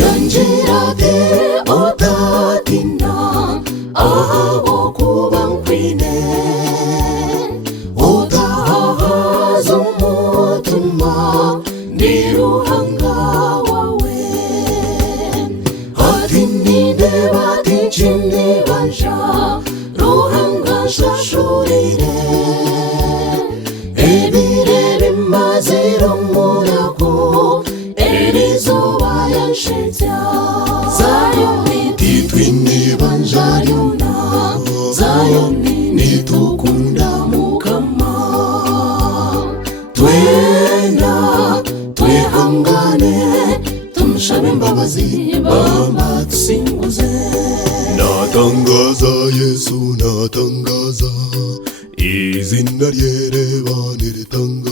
yanjirate otatina ahabo kubankwine otahaza umutima ndiruhanga wawe ati nindeba tinchini banja ruhanga shashurire ebirebe maziro murako erizuba yanshitya Zayoni titwini banjaryona Zayoni nitukunda mukama twenda twehangane tumushabe imbabazi bamba dusinguze natangaza Yesu natangaza izina rye reba niritangaza